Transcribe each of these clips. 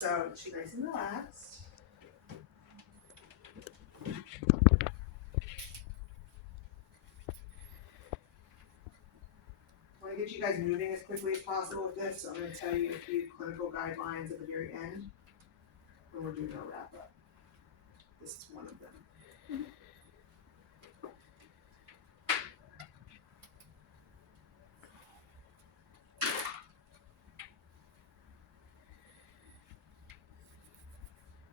So she's nice and relaxed. I want to get you guys moving as quickly as possible with this, so I'm going to tell you a few clinical guidelines at the very end when we're doing our wrap up. This is one of them.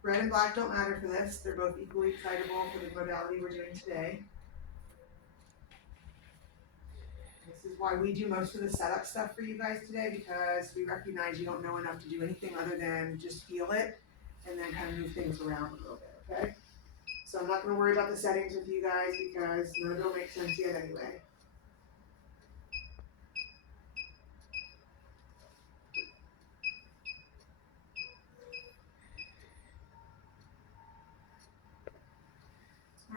Red and black don't matter for this. They're both equally excitable for the modality we're doing today. This is why we do most of the setup stuff for you guys today, because we recognize you don't know enough to do anything other than just feel it and then kind of move things around a little bit, okay? So I'm not going to worry about the settings with you guys because none of it will make sense yet anyway.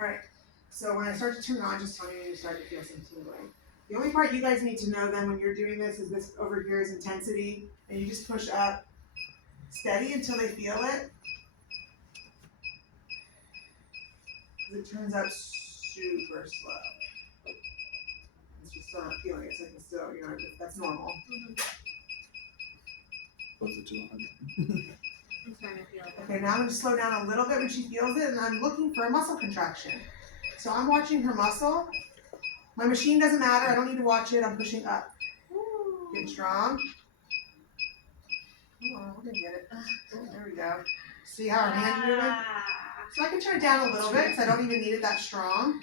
All right, so when I start to turn on, just tell me when you start to feel some tingling. The only part you guys need to know then when you're doing this is this over here is intensity, and you just push up steady until they feel it. It turns up super slow. It's just still not feeling it, so I can still, you know, that's normal. What's it to 100? I'm starting to feel it. Okay, now I'm going to slow down a little bit when she feels it, and I'm looking for a muscle contraction. So I'm watching her muscle. My machine doesn't matter. I don't need to watch it. I'm pushing up. Getting strong. Come on, we're going to get it. Oh, there we go. See how her hand's moving? So I can turn it down a little bit because I don't even need it that strong.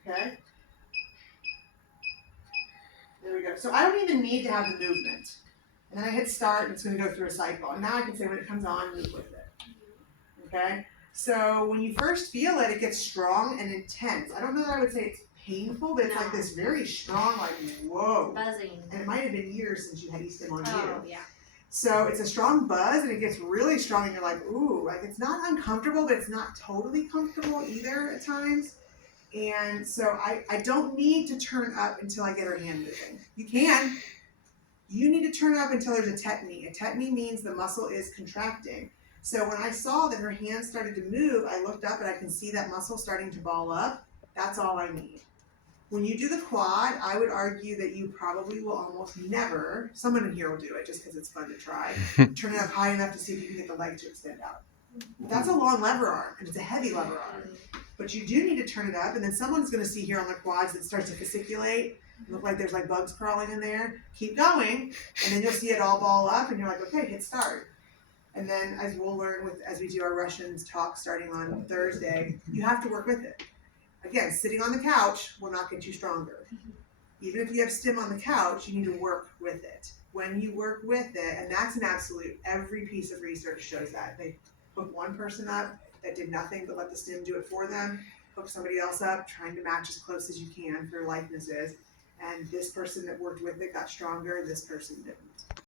Okay. There we go. So I don't even need to have the movement. And then I hit start and it's going to go through a cycle. And now I can say when it comes on, move with it. Okay? So when you first feel it, it gets strong and intense. I don't know that I would say it's painful, but it's like this very strong, like, whoa. Buzzing. And it might have been years since you had E-Stim on you. Oh, yeah. So it's a strong buzz and it gets really strong and you're like, ooh, like it's not uncomfortable, but it's not totally comfortable either at times. And so I don't need to turn up until I get her hand moving. You can. You need to turn up until there's a tetany. A tetany means the muscle is contracting. So when I saw that her hand started to move, I looked up and I can see that muscle starting to ball up. That's all I need. When you do the quad, I would argue that you probably will almost never, someone in here will do it just because it's fun to try, turn it up high enough to see if you can get the leg to extend out. That's a long lever arm, and it's a heavy lever arm. But you do need to turn it up, and then someone's going to see here on the quads that starts to fasciculate, look like there's like bugs crawling in there. Keep going, and then you'll see it all ball up, and you're like, okay, hit start. And then as we'll learn as we do our Russians talk starting on Thursday, you have to work with it. Again, sitting on the couch will not get you stronger. Even if you have stim on the couch, you need to work with it. When you work with it, and that's an absolute, every piece of research shows that. They hook one person up that did nothing but let the stim do it for them, hook somebody else up, trying to match as close as you can for likenesses, and this person that worked with it got stronger, this person didn't.